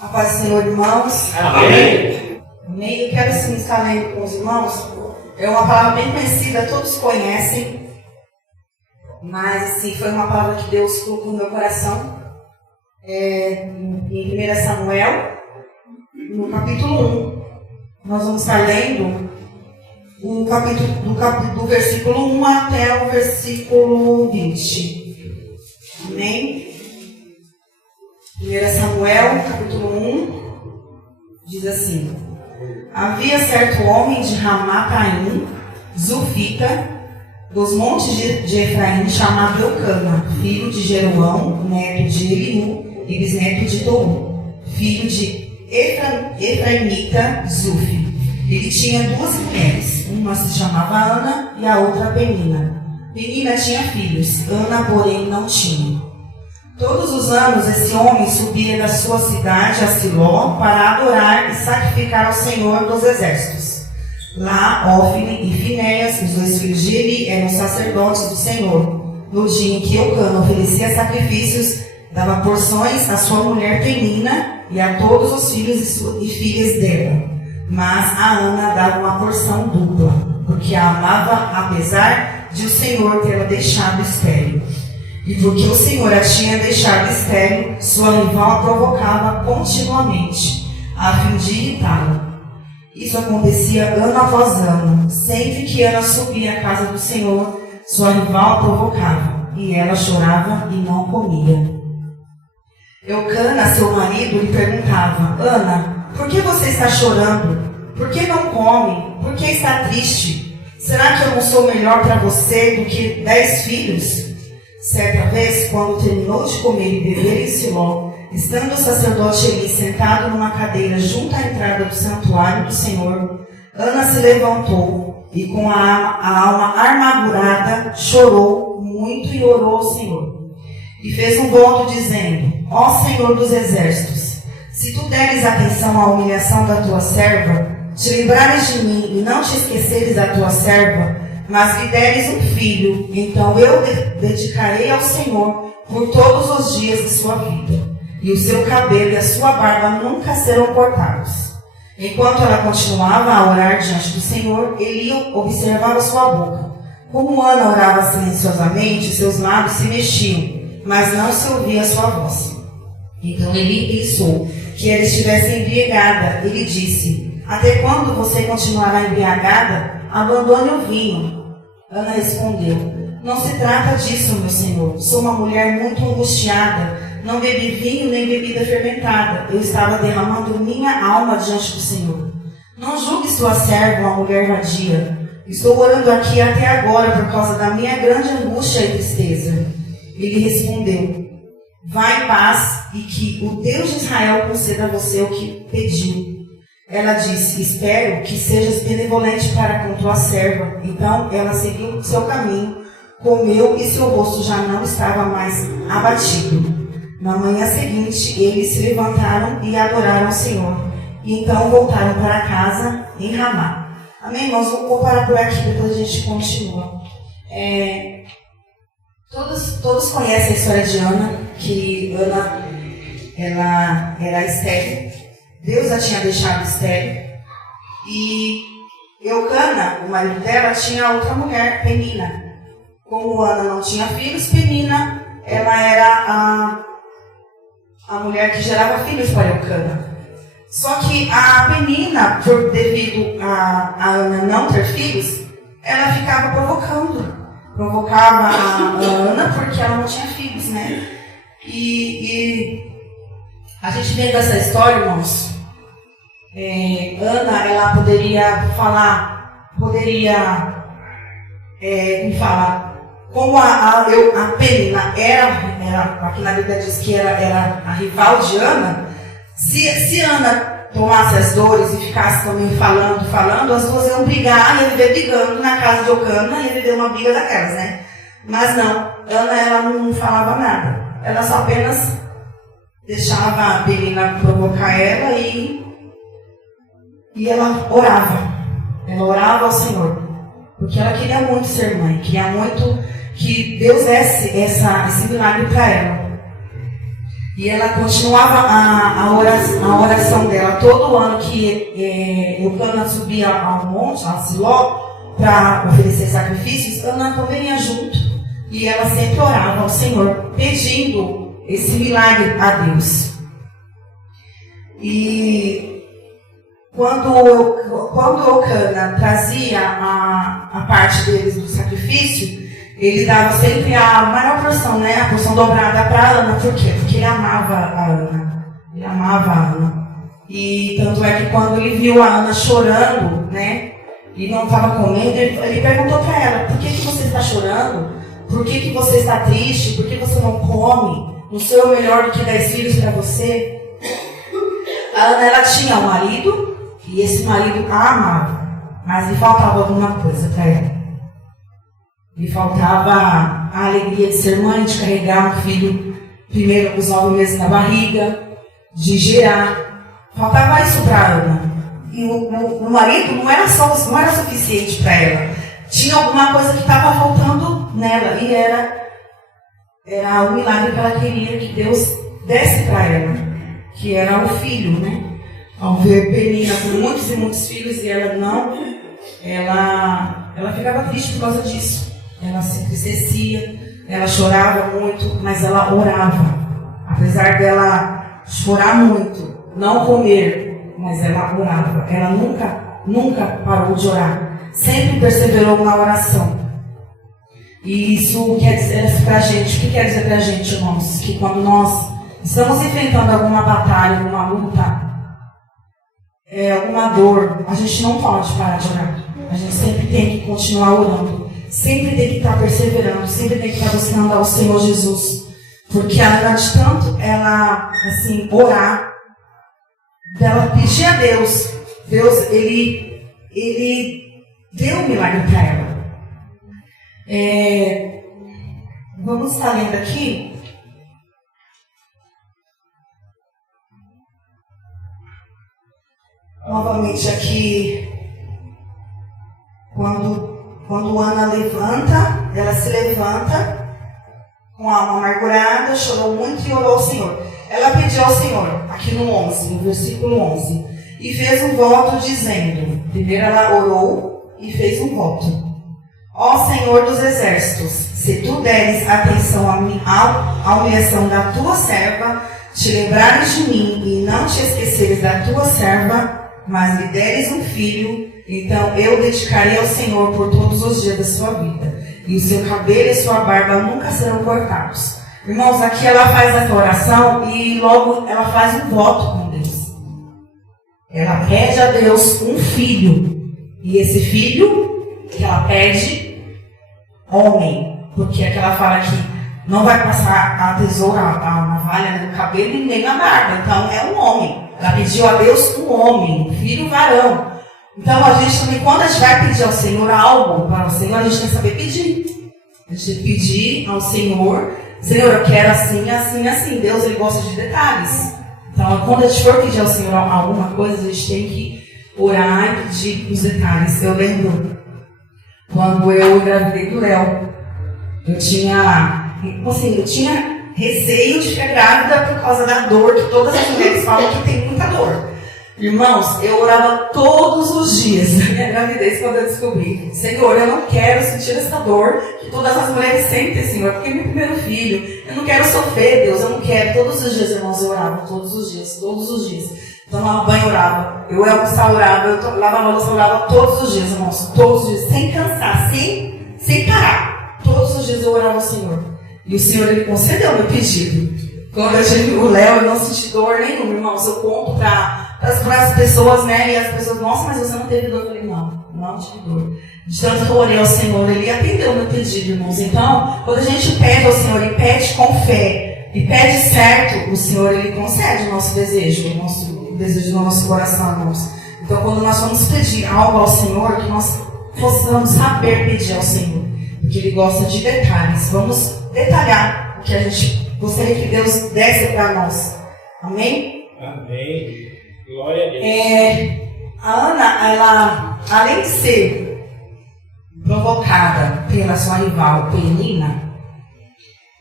A paz do Senhor, irmãos. Amém. Amém. Eu quero sim estar lendo com os irmãos. É uma palavra bem conhecida, todos conhecem. Mas assim, foi uma palavra que Deus colocou no meu coração. Em 1 Samuel, no capítulo 1. Nós vamos estar lendo o capítulo, do versículo 1 até o versículo 20. Amém? 1 Samuel, capítulo 1, diz assim: Havia certo homem de Ramataim, Zufita, dos montes de Efraim, chamado Eucana, filho de Jeroão, neto de Eliú e bisneto de Toú, filho de Efraimita Zufi. Ele tinha duas mulheres, uma se chamava Ana e a outra Penina. Penina tinha filhos, Ana, porém, não tinha. Todos os anos esse homem subia da sua cidade a Siló para adorar e sacrificar ao Senhor dos exércitos. Lá, Ofne e Finéias, os dois filhos de Eli, eram sacerdotes do Senhor. No dia em que Eucana oferecia sacrifícios, dava porções à sua mulher Penina e a todos os filhos e filhas dela. Mas a Ana dava uma porção dupla, porque a amava apesar de o Senhor tê-la deixado estéril. E porque o Senhor a tinha deixado estéril, sua rival a provocava continuamente, a fim de irritá-la. Isso acontecia ano após ano. Sempre que Ana subia à casa do Senhor, sua rival a provocava, e ela chorava e não comia. Eucana, seu marido, lhe perguntava: Ana, por que você está chorando? Por que não come? Por que está triste? Será que eu não sou melhor para você do que 10 filhos? Certa vez, quando terminou de comer e beber em Siló, estando o sacerdote Eli sentado numa cadeira junto à entrada do santuário do Senhor, Ana se levantou e com a alma amargurada chorou muito e orou ao Senhor. E fez um voto dizendo: Ó Senhor dos exércitos, se tu deres atenção à humilhação da tua serva, te lembrares de mim e não te esqueceres da tua serva, mas lhe deres um filho, então eu dedicarei ao Senhor por todos os dias de sua vida, e o seu cabelo e a sua barba nunca serão cortados. Enquanto ela continuava a orar diante do Senhor, Eli observava sua boca. Como Ana orava silenciosamente, seus lábios se mexiam, mas não se ouvia sua voz. Então Eli pensou que ela estivesse embriagada. Ele disse: Até quando você continuará embriagada? Abandone o vinho. Ana respondeu: Não se trata disso, meu senhor. Sou uma mulher muito angustiada. Não bebi vinho nem bebida fermentada. Eu estava derramando minha alma diante do Senhor. Não julgue sua serva uma mulher vadia. Estou orando aqui até agora por causa da minha grande angústia e tristeza. Ele respondeu: Vá em paz e que o Deus de Israel conceda a você o que pediu. Ela disse: Espero que sejas benevolente para com tua serva. Então ela seguiu seu caminho, comeu e seu rosto já não estava mais abatido. Na manhã seguinte, eles se levantaram e adoraram ao Senhor. E então voltaram para casa em Ramá. Amém, irmãos? Vou parar por aqui, depois a gente continua. Todos conhecem a história de Ana, que Ana ela era estéril. Deus a tinha deixado estéril. E Eucana, o marido dela, tinha outra mulher, Penina. Como Ana não tinha filhos, Penina ela era a mulher que gerava filhos para Eucana. Só que a Penina, devido a Ana não ter filhos, ela ficava provocava a Ana porque ela não tinha filhos, né? E a gente vendo essa história, irmãos, Ana, ela poderia falar, como a Penina era, aqui na Bíblia diz que era a rival de Ana. Se Ana tomasse as dores e ficasse também falando, as duas iam brigar, ia viver brigando na casa de Eucana, ia viver uma briga daquelas, né? Mas não, Ana ela não falava nada, ela só apenas deixava a Penina provocar ela e ela orava ao Senhor, porque ela queria muito ser mãe, queria muito que Deus desse esse milagre para ela. E ela continuava a oração dela, todo ano que Eucana subia ao monte, a Siló, para oferecer sacrifícios, Ana também ia junto. E ela sempre orava ao Senhor, pedindo esse milagre a Deus. E quando Eucana trazia a parte deles do sacrifício, ele dava sempre a maior porção, né? A porção dobrada para Ana. Por quê? Porque ele amava a Ana. Ele amava a Ana. E tanto é que quando ele viu a Ana chorando, né? E não estava comendo, ele perguntou para ela: por que você está chorando? Por que você está triste? Por que você não come? Não sou eu melhor do que 10 filhos para você? A Ana, ela tinha um marido, e esse marido a amava, mas lhe faltava alguma coisa para ela. Lhe faltava a alegria de ser mãe, de carregar um filho, primeiro os 9 meses na barriga, de gerar. Faltava isso para Ana. E o marido não era suficiente para ela. Tinha alguma coisa que estava faltando nela. E era o milagre que ela queria que Deus desse para ela. Que era o filho, né? Ao ver Penina com muitos e muitos filhos e ela não, ela ficava triste por causa disso. Ela se entristecia, ela chorava muito, mas ela orava. Apesar dela chorar muito, não comer, mas ela orava. Ela nunca parou de orar. Sempre perseverou na oração. E isso quer dizer pra gente, o que quer dizer pra gente, irmãos? Que quando nós estamos enfrentando alguma batalha, alguma luta, alguma dor, a gente não pode parar de orar. A gente sempre tem que continuar orando. Sempre tem que estar perseverando. Sempre tem que estar buscando ao Senhor Jesus. Porque ela, de tanto ela, assim, orar, dela pedir a Deus, ele deu um milagre para ela. Vamos estar lendo aqui. Novamente aqui, quando Ana levanta, ela se levanta com a alma amargurada, chorou muito e orou ao Senhor. Ela pediu ao Senhor, aqui no 11, no versículo 11, e fez um voto dizendo, primeiro ela orou e fez um voto: ó Senhor dos exércitos, se tu deres atenção à humilhação da tua serva, te lembrares de mim e não te esqueceres da tua serva, mas lhe deres um filho, então eu dedicarei ao Senhor por todos os dias da sua vida, e o seu cabelo e sua barba nunca serão cortados. Irmãos, aqui ela faz essa oração e logo ela faz um voto com Deus. Ela pede a Deus um filho, e esse filho que ela pede, homem, porque aqui ela fala que não vai passar a tesoura, a navalha no cabelo e nem na barba, então é um homem. Ela pediu a Deus um homem, um filho varão. Então a gente também, quando a gente vai pedir ao Senhor algo para o Senhor, a gente tem que saber pedir. A gente tem que pedir ao Senhor: Senhor, eu quero assim, assim, assim. Deus, ele gosta de detalhes. Então, quando a gente for pedir ao Senhor alguma coisa, a gente tem que orar e pedir os detalhes. Eu lembro, quando eu engravidei do Léo, eu tinha receio de ficar grávida por causa da dor, que todas as mulheres falam que tem muita dor. Irmãos, eu orava todos os dias na minha gravidez quando eu descobri: Senhor, eu não quero sentir essa dor que todas as mulheres sentem, Senhor, porque é meu primeiro filho. Eu não quero sofrer, Deus, eu não quero. Todos os dias, irmãos, eu orava, todos os dias. Tomava banho, orava. Eu almoçava, orava. Eu lavava a louça, orava todos os dias, irmãos. Todos os dias, sem cansar, sem parar. Todos os dias eu orava ao Senhor. E o Senhor, ele concedeu meu pedido. Quando eu tive o Léo, eu não senti dor nenhuma, irmãos. Eu conto para as pessoas, né? E as pessoas: nossa, mas você não teve dor? Eu falei: não tive dor. De tanto que eu orei ao Senhor, ele atendeu o meu pedido, irmãos. Então, quando a gente pede ao Senhor e pede com fé, e pede certo, o Senhor, ele concede o nosso desejo, o desejo do nosso coração, irmãos. Então, quando nós vamos pedir algo ao Senhor, que nós possamos saber pedir ao Senhor, porque ele gosta de detalhes. Vamos detalhar o que a gente gostaria que Deus desse para nós. Amém? Amém. Glória a Deus. A Ana, ela, além de ser provocada pela sua rival Penina,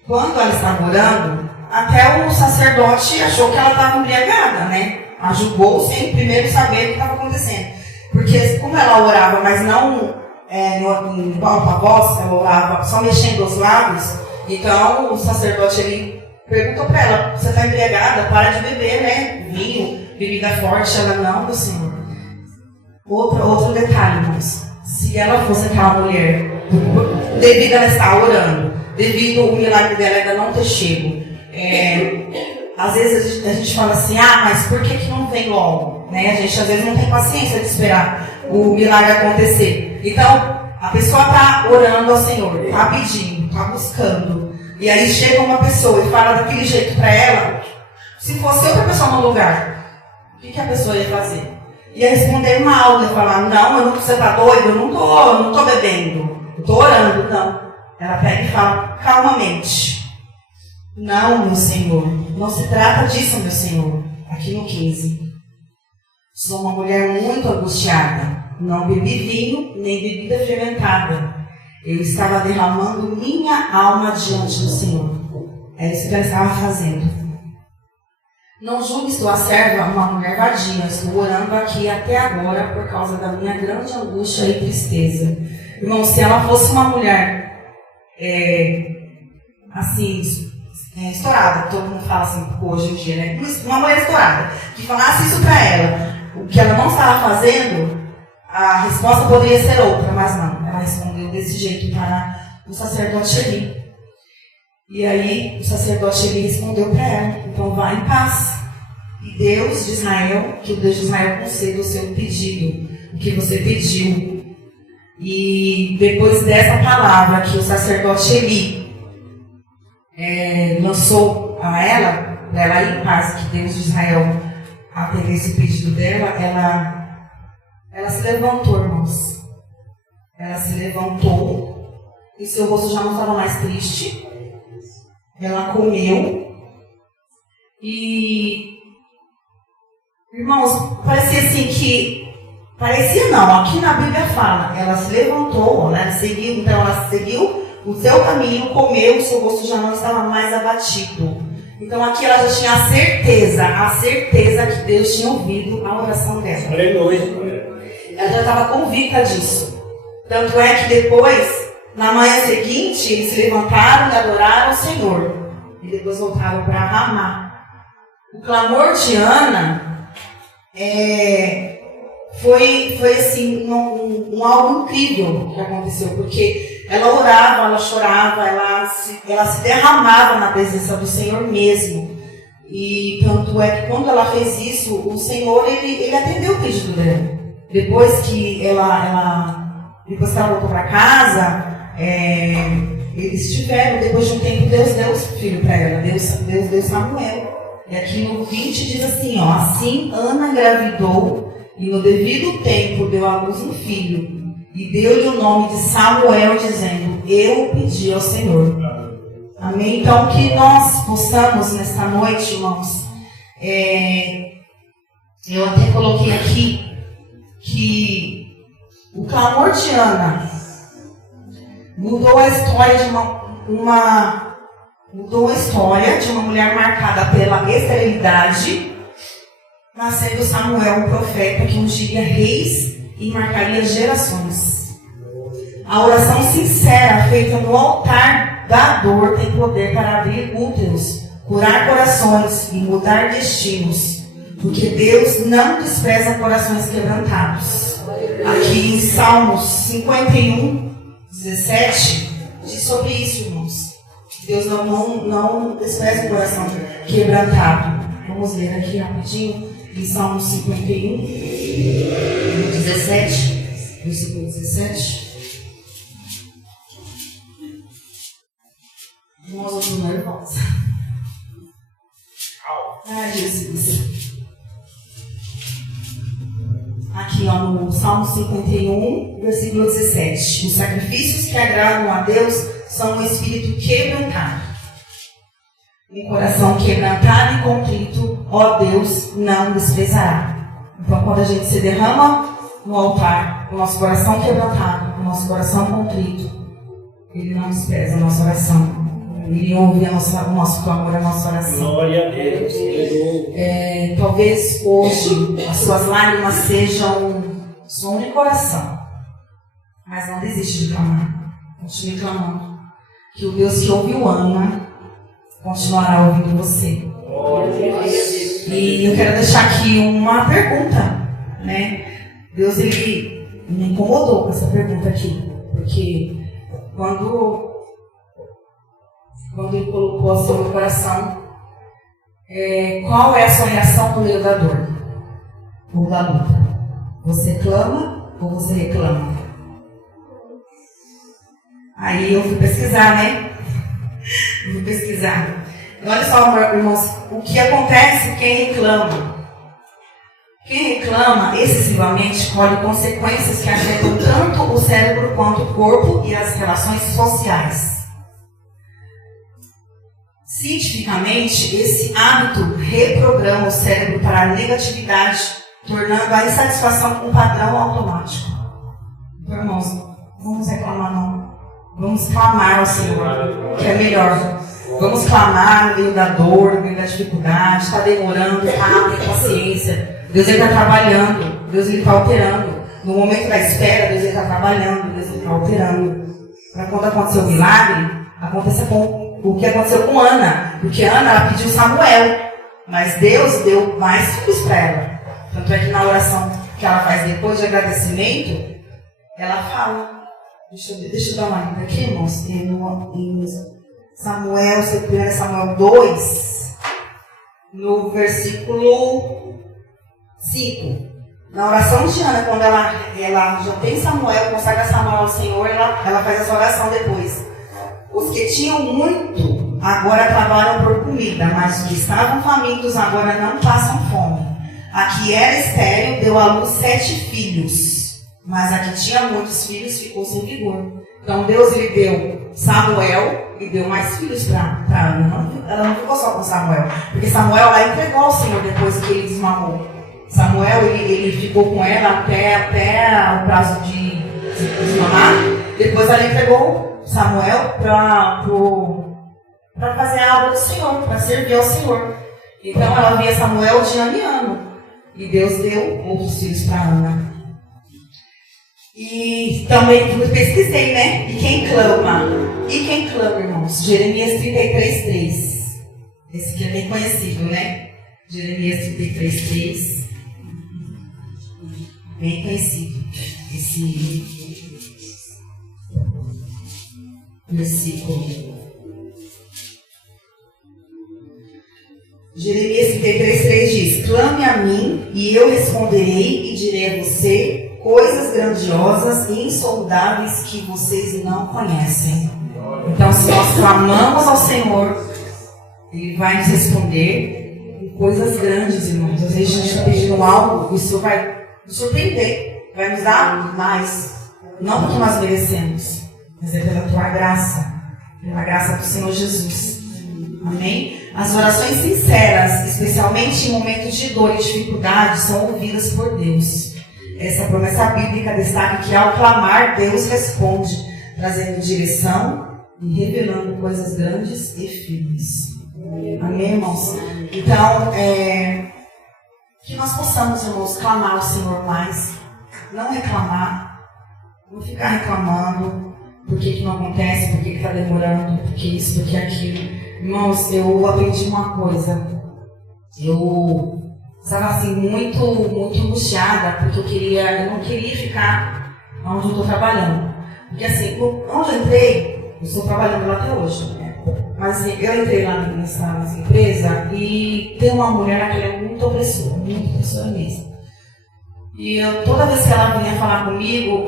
quando ela estava orando, até o sacerdote achou que ela estava embriagada, né? A julgou sem primeiro saber o que estava acontecendo. Porque como ela orava, mas não em alta voz, ela orava só mexendo os lábios, então o sacerdote ele perguntou para ela, você está embriagada? Para de beber, né? Vinho, bebida forte. Ela, não, meu senhor. Outro detalhe, irmãos. Se ela fosse aquela mulher, devido a ela estar orando, devido o milagre dela ainda não ter chego, às vezes a gente fala assim, mas por que não vem logo? Né? A gente às vezes não tem paciência de esperar o milagre acontecer. Então, a pessoa está orando ao Senhor, está pedindo, está buscando. E aí chega uma pessoa e fala daquele jeito para ela. Se fosse outra pessoa no lugar, o que a pessoa ia fazer? Ia responder mal, ia falar, não, você está doido, eu não tô bebendo, eu estou orando. Não. Ela pega e fala calmamente. Não, meu Senhor, não se trata disso, meu Senhor. Aqui no 15. Sou uma mulher muito angustiada. Não bebi vinho, nem bebida fermentada. Eu estava derramando minha alma diante do Senhor. É isso que ela estava fazendo. Não julgues tua serva uma mulher vadia. Estou orando aqui até agora por causa da minha grande angústia e tristeza. Irmão, se ela fosse uma mulher assim, estourada, todo mundo fala assim hoje em dia, né? Uma mulher estourada, que falasse isso para ela, o que ela não estava fazendo, a resposta poderia ser outra, mas não. Ela respondeu desse jeito para o sacerdote ali. E aí o sacerdote ali respondeu para ela, então vá em paz. E Deus de Israel, que o Deus de Israel conceda o seu pedido, o que você pediu. E depois dessa palavra que o sacerdote Eli lançou a ela, para ela ir em paz, que Deus de Israel atendeu esse pedido dela, ela se levantou, irmãos. Ela se levantou e seu rosto já não estava mais triste. Ela comeu e, irmãos, parecia assim que, parecia não, aqui na Bíblia fala, ela se levantou, ela seguiu o seu caminho, comeu, o seu rosto já não estava mais abatido. Então aqui ela já tinha a certeza que Deus tinha ouvido a oração dela. Aleluia. Ela já estava convicta disso. Tanto é que depois, na manhã seguinte, eles se levantaram e adoraram o Senhor. E depois voltaram para Ramá. O clamor de Ana foi assim, algo incrível que aconteceu. Porque ela orava, ela chorava, ela se derramava na presença do Senhor mesmo. E tanto é que quando ela fez isso, o Senhor ele atendeu o pedido dela. Depois que ela voltou para casa, eles tiveram, depois de um tempo, Deus deu o filho para ela. Deus deu Samuel. E aqui no 20 diz assim, assim Ana engravidou e no devido tempo deu à luz um filho. E deu-lhe o nome de Samuel, dizendo, eu pedi ao Senhor. Amém? Então, que nós possamos, nesta noite, irmãos, eu até coloquei aqui, que o clamor de Ana mudou a história de uma mulher marcada pela esterilidade, nascendo Samuel, um profeta que ungiria reis e marcaria gerações. A oração sincera feita no altar da dor tem poder para abrir úteros, curar corações e mudar destinos. Porque Deus não despreza corações quebrantados. Aqui em Salmos 51, 17, diz sobre isso, irmãos. Deus não despreza o coração quebrantado. Vamos ler aqui rapidinho, em Salmos 51, 17, versículo 17. Nós outros nervosos. Ai, Jesus. Aqui, no Salmo 51, versículo 17. Os sacrifícios que agradam a Deus são um espírito quebrantado. Um coração quebrantado e contrito, ó Deus, não desprezará. Então, quando a gente se derrama no altar, o nosso coração quebrantado, o nosso coração contrito, Ele não despreza a nossa oração. Ele ouve o nosso clamor, a nossa oração. Glória a Deus. Talvez hoje as suas lágrimas sejam som de coração. Mas não desiste de clamar. Continue clamando. Que o Deus que ouviu Ana continuará ouvindo você. E eu quero deixar aqui uma pergunta, né? Deus, ele me incomodou com essa pergunta aqui. Porque quando ele colocou assim no coração, qual é a sua reação no meio da dor ou da luta? Você clama ou você reclama? Aí eu fui pesquisar, né? Olha só, irmãos, o que acontece quem reclama? Quem reclama excessivamente colhe consequências que afetam tanto o cérebro quanto o corpo e as relações sociais. Cientificamente, esse hábito reprograma o cérebro para a negatividade, tornando a insatisfação um padrão automático. Então, irmãos, não vamos reclamar não. Vamos clamar ao Senhor, que é melhor. Vamos clamar no meio da dor, no meio da dificuldade. Está demorando, tem paciência. Deus está trabalhando, Deus está alterando. No momento da espera, Deus está trabalhando, Deus está alterando. Para quando acontecer o milagre, aconteça com o que aconteceu com Ana. Porque Ana, ela pediu Samuel, mas Deus deu mais filhos para ela. Tanto é que na oração que ela faz depois de agradecimento, ela fala, deixa eu dar uma lida aqui, irmãos, em Samuel, 1 Samuel 2, no versículo 5. Na oração de Ana, quando ela já tem Samuel, consagra Samuel ao Senhor, ela faz essa oração depois. Os que tinham muito, agora trabalham por comida, mas os que estavam famintos, agora não passam fome. A que era estéril deu à luz 7 filhos, mas a que tinha muitos filhos ficou sem vigor. Então Deus lhe deu Samuel e deu mais filhos para Ana. Ela não ficou só com Samuel, porque Samuel lá entregou ao Senhor depois que ele desmamou. Samuel ele ficou com ela até o prazo de desmamar. Depois ela entregou Samuel para fazer a obra do Senhor, para servir ao Senhor. Então ela via Samuel de ano em ano. E Deus deu outros filhos para Ana. E também pesquisei, né? E quem clama? Irmãos? Jeremias 33:3. Esse aqui é bem conhecido, né? Jeremias 33:3. Bem conhecido. Esse versículo. Jeremias 33:3 diz: clame a mim e eu responderei e direi a você coisas grandiosas e insondáveis que vocês não conhecem. Então, se nós clamamos ao Senhor, Ele vai nos responder em coisas grandes, irmãos. Às vezes a gente está pedindo algo e o Senhor vai nos surpreender, vai nos dar mais. Não porque nós merecemos, mas é pela tua graça, pela graça do Senhor Jesus. Amém? As orações sinceras, especialmente em momentos de dor e dificuldade, são ouvidas por Deus. Essa promessa bíblica destaca que ao clamar, Deus responde, trazendo direção e revelando coisas grandes e firmes. Amém, irmãos? Então, que nós possamos, irmãos, clamar ao Senhor mais, não reclamar, não ficar reclamando por que não acontece, por que está demorando, por que isso, por que aquilo. Irmãos, eu aprendi uma coisa. Eu estava assim muito angustiada, porque eu não queria ficar onde eu estou trabalhando. Porque assim, onde eu entrei, eu estou trabalhando lá até hoje, né? Mas eu entrei lá nessa empresa e tem uma mulher que é muito opressora mesmo. E toda vez que ela vinha falar comigo,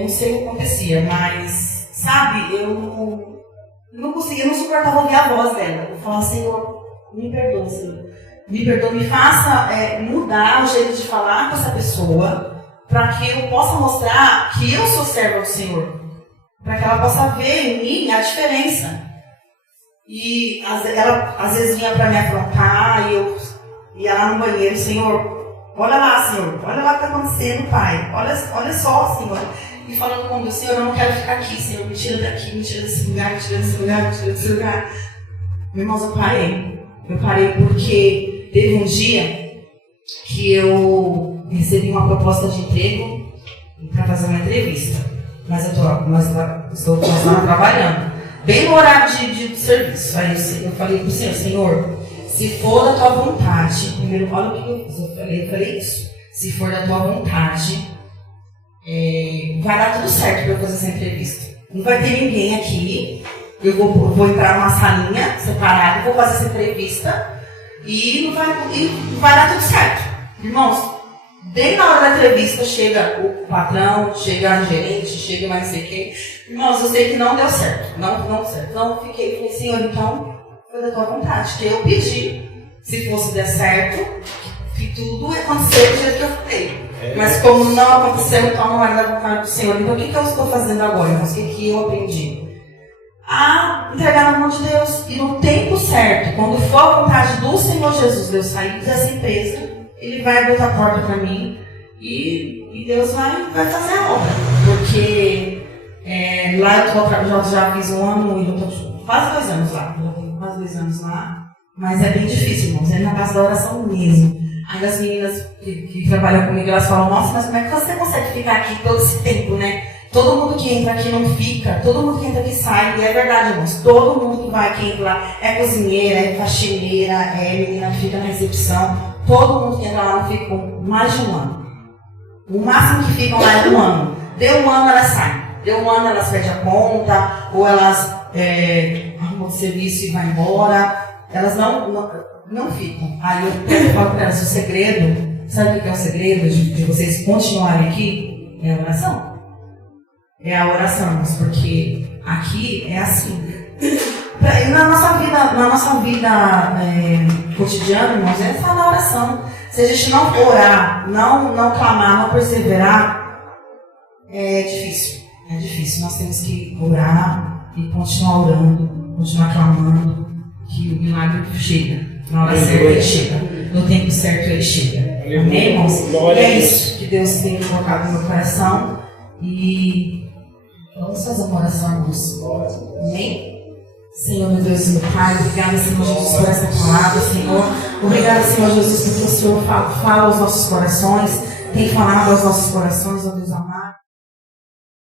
não sei o que acontecia, mas, sabe, eu não conseguia, não suportava ouvir a voz dela. Eu falava, Senhor, me perdoa, Senhor. Me perdoa, me faça mudar o jeito de falar com essa pessoa, para que eu possa mostrar que eu sou serva do Senhor. Para que ela possa ver em mim a diferença. E ela às vezes vinha para me afrontar, e eu ia lá no banheiro, Senhor, Olha lá, Senhor. Olha lá o que está acontecendo, Pai. Olha só, Senhor. E falando com Deus, Senhor, eu não quero ficar aqui, Senhor. Me tira daqui, me tira desse lugar, me tira desse lugar, me tira desse lugar. Meus irmãos, eu parei. Eu parei porque teve um dia que eu recebi uma proposta de emprego para fazer uma entrevista. Mas eu estou trabalhando. Bem no horário de serviço. Aí eu falei para o Senhor, Senhor, se for da tua vontade, primeiro, olha o que eu fiz. Eu falei isso. Se for da tua vontade, vai dar tudo certo para eu fazer essa entrevista. Não vai ter ninguém aqui. Eu vou entrar numa salinha separada, vou fazer essa entrevista e vai dar tudo certo. Irmãos, bem na hora da entrevista chega o patrão, chega a gerente, chega mais não sei quem. Irmãos, eu sei que não deu certo. Não deu certo. Então eu falei, Senhor, então foi da tua vontade. Que eu pedi, se fosse der certo, que tudo ia acontecer do jeito que eu falei. Mas como não aconteceu, então não era da vontade do Senhor. Então o que eu estou fazendo agora, irmãos? O que eu aprendi? A entregar na mão de Deus. E no tempo certo, quando for a vontade do Senhor Jesus de eu sair dessa empresa, Ele vai abrir a porta para mim e Deus vai fazer a obra. Porque lá eu já fiz 1 ano e eu estou quase 2 anos lá. Eu tenho quase 2 anos lá. Mas é bem difícil, irmãos. É na base da oração mesmo. Aí as meninas que trabalham comigo, elas falam, nossa, mas como é que você consegue ficar aqui todo esse tempo, né? Todo mundo que entra aqui não fica, todo mundo que entra aqui sai. E é verdade, irmãos. Todo mundo que vai aqui entra lá é cozinheira, é faxineira, é menina que fica na recepção. Todo mundo que entra lá não fica mais de 1 ano. O máximo que ficam lá é 1 ano. Deu 1 ano, elas saem. Deu 1 ano, elas perdem a conta, ou elas arrumam o serviço e vão embora. Elas não ficam. Aí eu falo para elas, o segredo, sabe o que é o segredo de vocês continuarem aqui? É a oração. É a oração, porque aqui é assim. E na nossa vida cotidiana, irmãos, é só na oração. Se a gente não orar, não clamar, não perseverar, é difícil. É difícil. Nós temos que orar e continuar orando, continuar clamando, que o milagre chega. Na hora certa ele chega. No tempo certo ele chega. Amém, irmãos? E é isso que Deus tem colocado no meu coração. E vamos fazer uma oração, irmãos. Amém? Senhor, meu Deus e meu Pai, obrigada, Senhor Jesus, por essa palavra, Senhor. Obrigada, Senhor Jesus, porque o Senhor fala aos nossos corações, tem falado aos nossos corações, ó Deus amado.